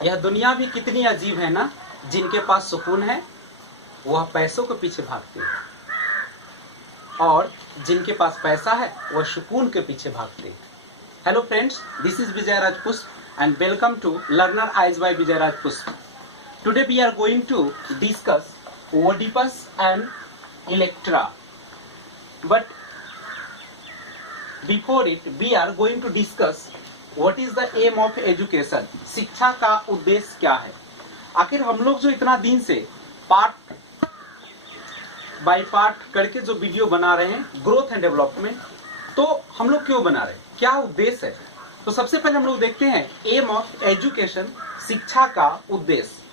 यह दुनिया भी कितनी अजीब है ना, जिनके पास सुकून है वह पैसों के पीछे भागते हैं, और जिनके पास पैसा है वह सुकून के पीछे भागते हैं। Hello friends, this is Vijay Rajpushp and welcome to learner eyes by Vijay Rajpushp. Today we are going to discuss Oedipus and Electra, but before it we are going to discuss what is the aim of education. शिक्षा का उद्देश्य क्या है? आखिर हम लोग जो इतना दिन से पार्ट बाय पार्ट करके जो वीडियो बना रहे हैं ग्रोथ एंड डेवलपमेंट, तो हम लोग क्यों बना रहे हैं, क्या उद्देश्य है? तो सबसे पहले हम लोग देखते हैं एम ऑफ एजुकेशन, शिक्षा का उद्देश्य।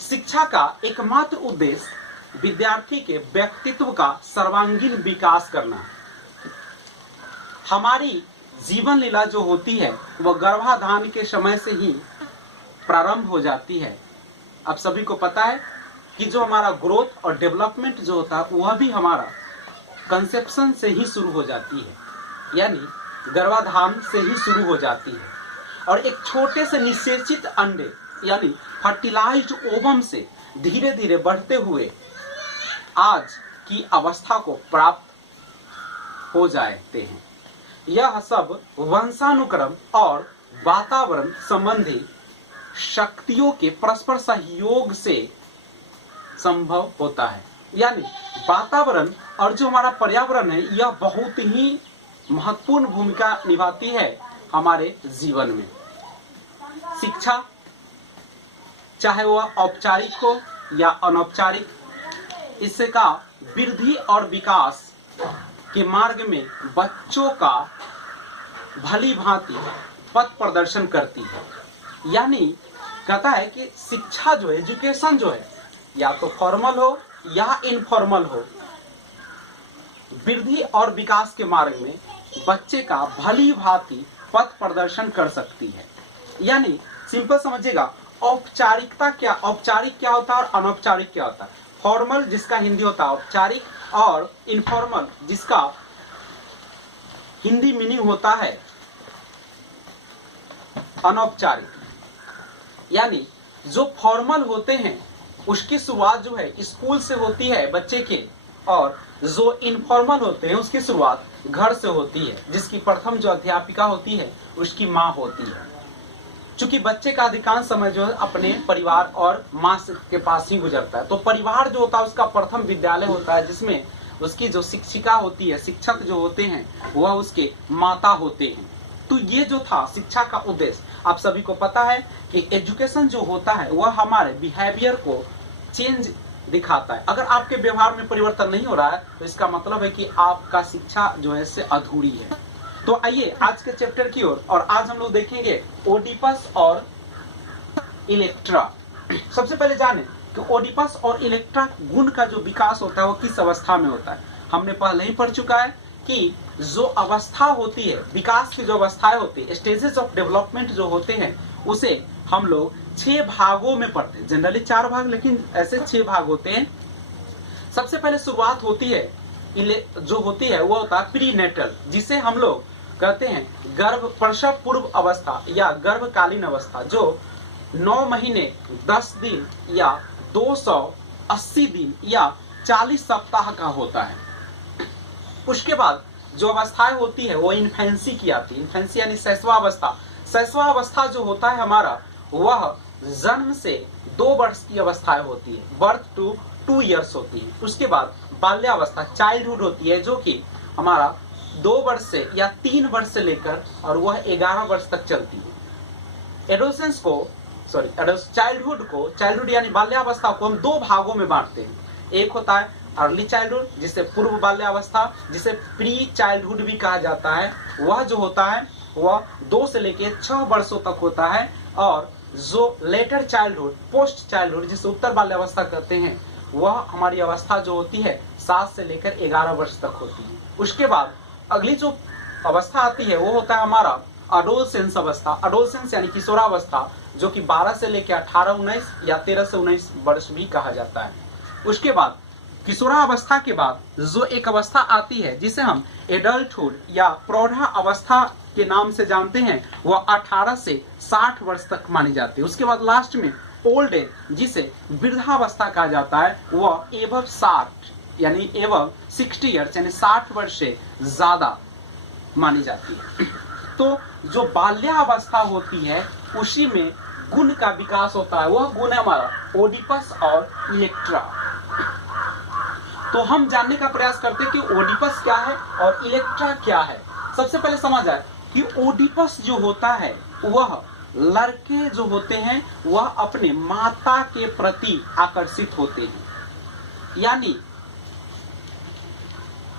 शिक्षा का एकमात्र उद्देश्य विद्यार्थी के व्यक्तित्व का सर्वांगीण विकास करना। हमारी जीवन लीला जो होती है वह गर्भाधान के समय से ही प्रारंभ हो जाती है। अब सभी को पता है कि जो हमारा ग्रोथ और डेवलपमेंट जो होता है वह भी हमारा कंसेप्शन से ही शुरू हो जाती है, यानी गर्भाधान से ही शुरू हो जाती है, और एक छोटे से निषेचित अंडे यानी फर्टिलाइज्ड ओवम से धीरे धीरे बढ़ते हुए आज की अवस्था को प्राप्त हो जाते हैं। यह सब वंशानुक्रम और वातावरण संबंधी शक्तियों के परस्पर सहयोग से संभव होता है। यानी वातावरण और जो हमारा पर्यावरण है यह बहुत ही महत्वपूर्ण भूमिका निभाती है हमारे जीवन में। शिक्षा चाहे वह औपचारिक हो या अनौपचारिक, इसका वृद्धि और विकास के मार्ग में बच्चों का भली भांति पथ प्रदर्शन करती है। यानी कहता है कि शिक्षा जो है, एजुकेशन जो है, या तो फॉर्मल हो या इनफॉर्मल हो, वृद्धि और विकास के मार्ग में बच्चे का भली भांति पथ प्रदर्शन कर सकती है। यानी सिंपल समझिएगा, औपचारिकता क्या, औपचारिक क्या होता है और अनौपचारिक क्या होता है। फॉर्मल जिसका हिंदी होता है औपचारिक, और इनफॉर्मल जिसका हिंदी मीनिंग होता है अनौपचारिक। यानी जो फॉर्मल होते हैं उसकी शुरुआत जो है स्कूल से होती है बच्चे के, और जो इनफॉर्मल होते हैं उसकी शुरुआत घर से होती है, जिसकी प्रथम जो अध्यापिका होती है उसकी माँ होती है। चूंकि बच्चे का अधिकांश समय जो है अपने परिवार और माँ के पास ही गुजरता है, तो परिवार जो होता है उसका प्रथम विद्यालय होता है, जिसमें उसकी जो शिक्षिका होती है, शिक्षक जो होते हैं वह उसके माता होते हैं। तो ये जो था शिक्षा का उद्देश्य, आप सभी को पता है कि एजुकेशन जो होता है वह हमारे बिहेवियर को चेंज दिखाता है। अगर आपके व्यवहार में परिवर्तन नहीं हो रहा है तो इसका मतलब है कि आपका शिक्षा जो है से अधूरी है। तो आइए आज के चैप्टर की ओर, और आज हम लोग देखेंगे ओडिपस और इलेक्ट्रा। सबसे पहले जाने कि ओडिपस और इलेक्ट्रा गुण का जो विकास होता है वो किस अवस्था में होता है। हमने पहले ही पढ़ चुका है कि जो अवस्था होती है, विकास की जो अवस्थाएं होती है, स्टेजेस ऑफ डेवलपमेंट जो होते हैं, उसे हम लोग 6 भागों में पढ़ते हैं। जनरली 4 भाग, लेकिन ऐसे 6 भाग होते हैं। सबसे पहले शुरुआत होती है जो होती है वो होता है प्रीनेटल, जिसे हम लोग कहते हैं गर्भ प्रसव पूर्व अवस्था या गर्भकालीन अवस्था, जो 9 महीने 10 दिन या 280 दिन या 40 सप्ताह का होता है। उसके बाद जो अवस्थाएं होती है वो इन्फेंसी की आती है। इन्फेंसी यानी शैशवावस्था। शैशवावस्था जो होता है हमारा, वह जन्म से 2 वर्ष की अवस्थाएं होती है, बर्थ टू 2 इयर्स होती है। उसके बाद बाल्यावस्था, चाइल्डहुड होती है, जो कि हमारा 2 वर्ष से या 3 वर्ष से लेकर और वह 11 वर्ष तक चलती है। एडोलेसेंस को चाइल्डहुड यानी बाल्यावस्था को हम 2 भागों में बांटते हैं। एक होता है अर्ली चाइल्डहुड, जिसे पूर्व बाल्यावस्था, जिसे प्री चाइल्डहुड भी कहा जाता है। वह जो होता है वह 2 से लेकर 6 वर्षों तक होता है। और जो लेटर चाइल्डहुड, पोस्ट चाइल्डहुड, जिसे उत्तर बाल्यावस्था कहते हैं, वह हमारी अवस्था जो होती है 7 से लेकर 11 वर्ष तक होती है। उसके बाद अगली जो अवस्था आती है वो होता है हमारा अडोलसेंस अवस्था। अडोलसेंस यानी किशोरावस्था, जो कि 12 से लेकर 18-19 या 13 से 19 वर्ष भी कहा जाता है। उसके बाद किशोरावस्था के बाद जो एक अवस्था आती है जिसे हम एडल्टहुड या प्रौढ़ा अवस्था के नाम से जानते हैं वह 18 से 60 वर्ष तक मानी जाती है। उसके बाद लास्ट में ओल्ड एज, जिसे वृद्धावस्था कहा जाता है, वह एबव 60 यानी एबव 60 ईयर्स यानी 60 वर्ष से ज्यादा मानी जाती है। तो जो बाल्यावस्था होती है उसी में गुण का विकास होता है, वह गुण है हमारा ओडिपस और इलेक्ट्रा। तो हम जानने का प्रयास करते हैं कि ओडिपस क्या है और इलेक्ट्रा क्या है। सबसे पहले समझ आए कि ओडिपस जो होता है वह लड़के जो होते हैं वह अपने माता के प्रति आकर्षित होते हैं, यानी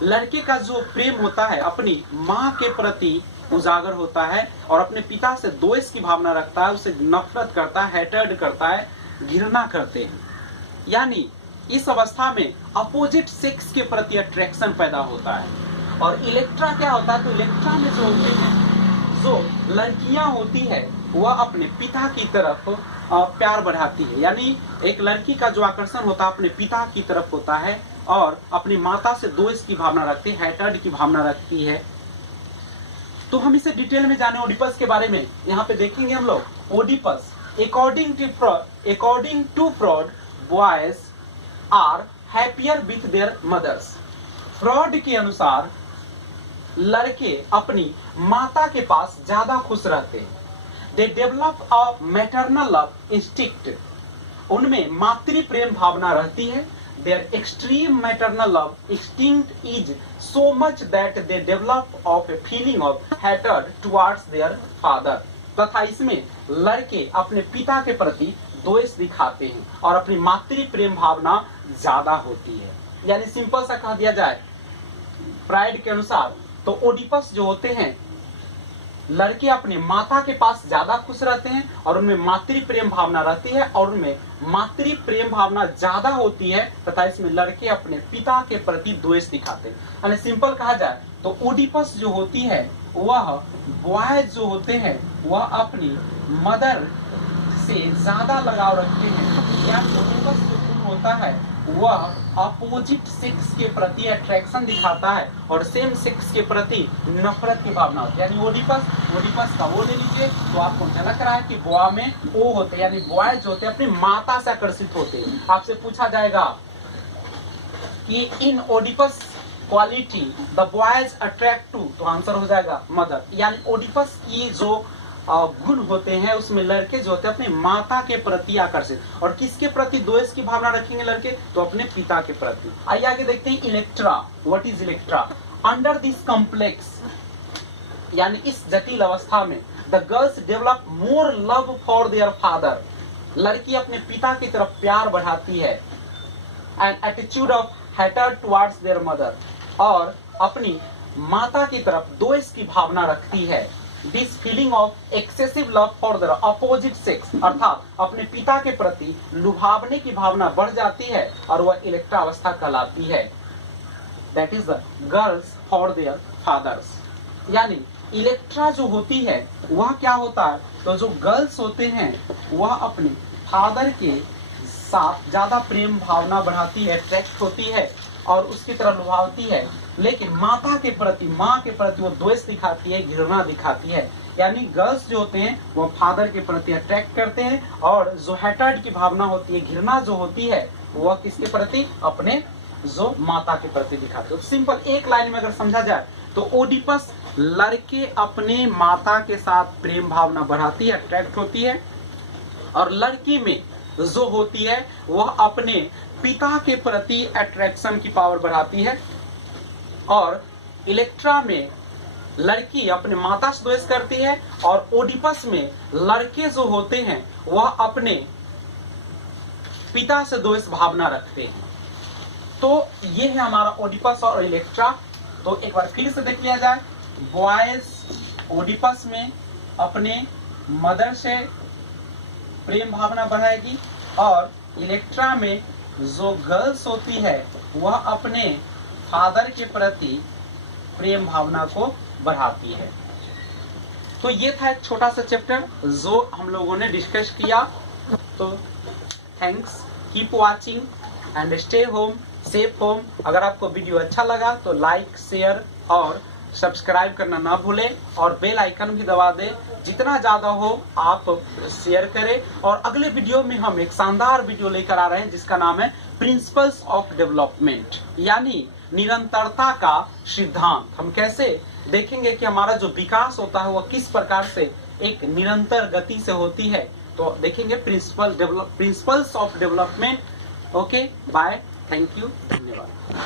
लड़के का जो प्रेम होता है अपनी माँ के प्रति उजागर होता है और अपने पिता से द्वेष की भावना रखता है, उसे नफरत करता है, हेटर्ड करता है, घृणा करते हैं। यानी इस अवस्था में अपोजिट सेक्स के प्रति अट्रैक्शन पैदा होता है। और इलेक्ट्रा क्या होता है, तो इलेक्ट्रा में जो होते हैं, जो लड़कियां होती है वह अपने पिता की तरफ प्यार बढ़ाती है, यानी एक लड़की का जो आकर्षण होता है अपने पिता की तरफ होता है और अपनी माता से द्वेष की भावना रखती है, हेटर्ड की भावना रखती है। तो हम इसे डिटेल में जाने ओडिपस के बारे में यहाँ पे देखेंगे हम लोग। Oedipus according to Freud boys are happier with their mothers. Freud के अनुसार लड़के अपनी माता के पास ज्यादा खुश रहते हैं। They develop a maternal love instinct, उनमें मातृ प्रेम भावना रहती है। Their extreme maternal love instinct is so much that they develop of a feeling of hatred towards their father। तथा इसमें लड़के अपने पिता के प्रति द्वेष दिखाते हैं और अपनी मातृ प्रेम भावना ज्यादा होती है। यानी सिंपल सा कह दिया जाए फ्राइड के अनुसार, तो ओडिपस जो होते हैं लड़के अपने माता के पास ज्यादा खुश रहते हैं और उनमें मातृ प्रेम भावना रहती है और उनमें मातृ प्रेम भावना ज्यादा होती है तथा इसमें लड़के अपने पिता के प्रति द्वेष दिखाते हैं। यानी सिंपल कहा जाए तो ओडिपस जो होती है वह बॉयज जो होते हैं वह अपनी मदर से ज्यादा लगाव रखते हैं। या ओडिपस जो गुण होता है वह अपोजिट सेक्स के प्रति अट्रैक्शन दिखाता है और सेम सेक्स के प्रति नफरत की भावना होती है। यानी ओडिपस का वो ले लीजिए तो आपको झलक रहा है कि बॉय में ओ होते हैं, यानी बॉयज होते हैं अपनी माता से आकर्षित होते हैं। आपसे पूछा जाएगा कि in Oedipus quality the boys attract to, तो आंसर हो जाएगा मदर। यानी ओडिपस की जो गुण होते हैं उसमें लड़के जो होते हैं अपनी माता के प्रति आकर्षित, और किसके प्रति द्वेष की भावना रखेंगे लड़के, तो अपने पिता के प्रति। आइए आगे देखते हैं Electra. What is Electra? Under this complex, यानी इस जटिल अवस्था में the girls develop more love for their father, लड़की अपने पिता की तरफ प्यार बढ़ाती है, and attitude of hatred towards their mother, और अपनी माता की तरफ द्वेष की भावना रखती है। This feeling of excessive love for the opposite sex, अर्थात अपने पिता के प्रति लुभावने की भावना बढ़ जाती है और वह इलेक्ट्रा अवस्था कहलाती है। That is the girls for their fathers. यानी इलेक्ट्रा जो होती है वह क्या होता है, तो जो गर्ल्स होते हैं वह अपने फादर के साथ ज्यादा प्रेम भावना बढ़ाती है, अट्रैक्ट होती है और उसकी तरफ लुभावती है, लेकिन माता के प्रति, माँ के प्रति वो द्वेष दिखाती है, घृणा दिखाती है। यानी गर्ल्स जो होते हैं वो फादर के प्रति अट्रैक्ट करते हैं और जो हेटर्ड की भावना होती है, घृणा जो होती है, वह किसके प्रति, अपने जो माता के प्रति दिखाते हैं। तो सिंपल एक लाइन में अगर समझा जाए तो ओडिपस लड़के अपने माता के साथ प्रेम भावना बढ़ाती है, अट्रैक्ट होती है, और लड़की में जो होती है वह अपने पिता के प्रति अट्रैक्शन की पावर बढ़ाती है, और इलेक्ट्रा में लड़की अपने माता से द्वेष करती है, और ओडिपस में लड़के जो होते हैं वह अपने पिता से द्वेष भावना रखते हैं। तो ये है हमारा ओडिपस और इलेक्ट्रा। तो एक बार फिर से देख लिया जाए, बॉयज ओडिपस में अपने मदर से प्रेम भावना बढ़ाएगी, और इलेक्ट्रा में जो गर्ल्स होती है वह अपने फादर के प्रति प्रेम भावना को बढ़ाती है। तो ये था एक छोटा सा चैप्टर जो हम लोगों ने डिस्कस किया। तो thanks, keep watching and stay home, safe home. अगर आपको वीडियो अच्छा लगा तो लाइक, शेयर और सब्सक्राइब करना ना भूलें और बेल आइकन भी दबा दें। जितना ज़्यादा हो आप शेयर करें। और अगले वीडियो में हम एक शानदार वीडियो लेकर आ रहे हैं जिसका नाम है प्रिंसिपल्स ऑफ डेवलपमेंट, यानी निरंतरता का सिद्धांत। हम कैसे देखेंगे कि हमारा जो विकास होता है वह किस प्रकार से एक निरंतर गति से होती है। तो देखेंगे principles of development. Okay, bye, thank you, धन्यवाद।